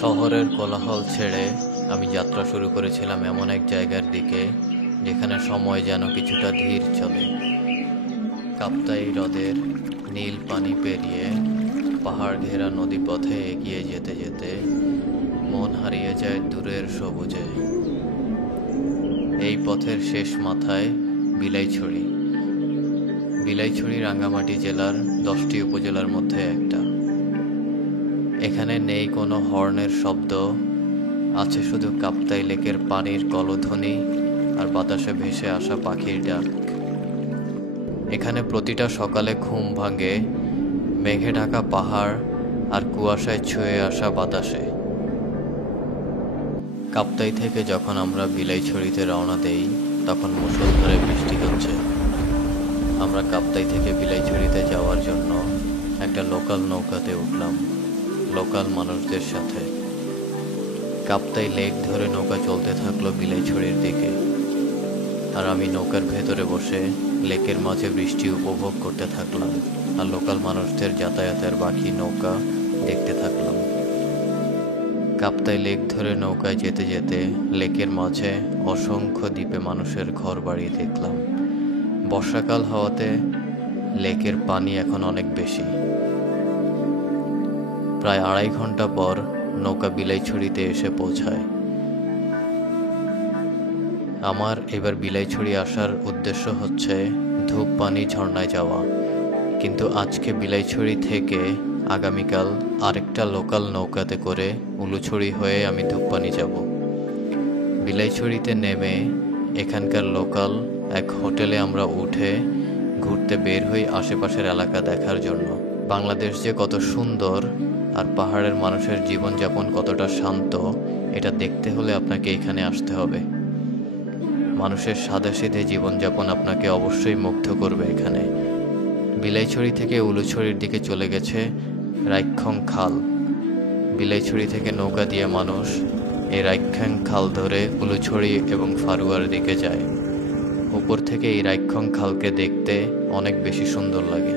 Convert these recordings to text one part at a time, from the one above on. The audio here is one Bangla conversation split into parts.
শহরের কোলাহল ছেড়ে আমি যাত্রা শুরু করেছিলাম এমন এক জায়গার দিকে যেখানে সময় যেন কিছুটা ধীর চলে। কাপ্তাই হ্রদের নীল পানি পেরিয়ে পাহাড় ঘেরা নদীপথে এগিয়ে যেতে যেতে মন হারিয়ে যায় দূরের সবুজে। এই পথের শেষ মাথায় বিলাইছড়ি। বিলাইছড়ি রাঙ্গামাটি জেলার 10টি উপজেলার মধ্যে একটা। এখানে নেই কোনো হর্নের শব্দ, আছে শুধু কাপ্তাই লেকের পানির কলধ্বনি আর বাতাসে ভেসে আসা পাখির ডাক। এখানে প্রতিটা সকালে ঘুম ভাঙে মেঘে ঢাকা পাহাড় আর কুয়াশায় ছুঁয়ে আসা বাতাসে। কাপ্তাই থেকে যখন আমরা বিলাইছড়িতে রওনা দেই তখন মুষলধারে বৃষ্টি হচ্ছে। আমরা কাপ্তাই থেকে বিলাইছড়িতে যাওয়ার জন্য একটা লোকাল নৌকাতে উঠলাম লোকাল মানুষদের সাথে। কাপ্তাই লেক ধরে নৌকা চলতে থাকলো বিলাইছড়ির দিকে, আর আমি নৌকার ভেতরে বসে লেকের মাঝে বৃষ্টি উপভোগ করতে থাকলাম আর লোকাল মানুষদের যাতায়াতের বাকি নৌকা দেখতে থাকলাম। কাপ্তাই লেক ধরে নৌকায় যেতে যেতে লেকের মাঝে অসংখ্য দ্বীপে মানুষের ঘর বাড়ি দেখলাম। বর্ষাকাল হওয়াতে লেকের পানি এখন অনেক বেশি। প্রায় 2.5 ঘন্টা পর নৌকা বিলাইছড়িতে এসে পৌঁছায়। আমার এবার বিলাইছড়ি আসার উদ্দেশ্য হচ্ছে ধূপপানি ঝর্ণায় যাওয়া, কিন্তু আজকে বিলাইছড়ি থেকে আগামীকাল আরেকটা লোকাল নৌকাতে করে উলুছড়ি হয়ে আমি ধূপপানি যাব। বিলাইছড়িতে নেমে এখানকার লোকাল এক হোটেলে আমরা উঠে ঘুরতে বের হই আশেপাশের এলাকা দেখার জন্য। বাংলাদেশ যে কত সুন্দর আর পাহাড়ের মানুষের জীবনযাপন কতটা শান্ত, এটা দেখতে হলে আপনাকে এখানে আসতে হবে। মানুষের সাদাসিধে জীবনযাপন আপনাকে অবশ্যই মুগ্ধ করবে এখানে। বিলাইছড়ি থেকে উলুছড়ির দিকে চলে গেছে রাইক্ষং খাল। বিলাইছড়ি থেকে নৌকা দিয়ে মানুষ এই রাইক্ষং খাল ধরে উলুছড়ি এবং ফারুয়ার দিকে যায়। উপর থেকে এই রাইক্ষং খালকে দেখতে অনেক বেশি সুন্দর লাগে।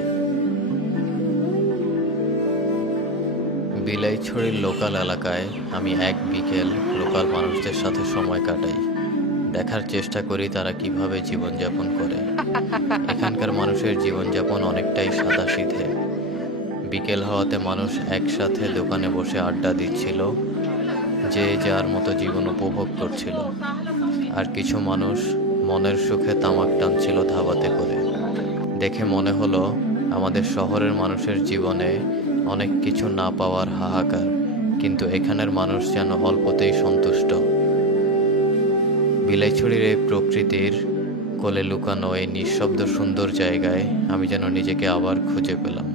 বিলাইছড়ির লোকাল এলাকায় আমি এক বিকেল লোকাল মানুষদের সাথে সময় কাটাই, দেখার চেষ্টা করি তারা কিভাবে জীবনযাপন করে। এখানকার মানুষের জীবনযাপন অনেকটাই সাদাসিধে। বিকেল হওয়াতে মানুষ একসাথে দোকানে বসে আড্ডা দিচ্ছিল, যে যার মতো জীবন উপভোগ করছিল। আর কিছু মানুষ মনের সুখে তামাক টানছিল ধাবাতে করে। দেখে মনে হলো আমাদের শহরের মানুষের জীবনে অনেক কিছু না পাওয়ার হাহাকার, কিন্তু এখানের মানুষ যেন অল্পতেই সন্তুষ্ট। বিলাইছড়ির এই প্রকৃতির কোলে লুকানো এই নিঃশব্দ সুন্দর জায়গায় আমি যেন নিজেকে আবার খুঁজে পেলাম।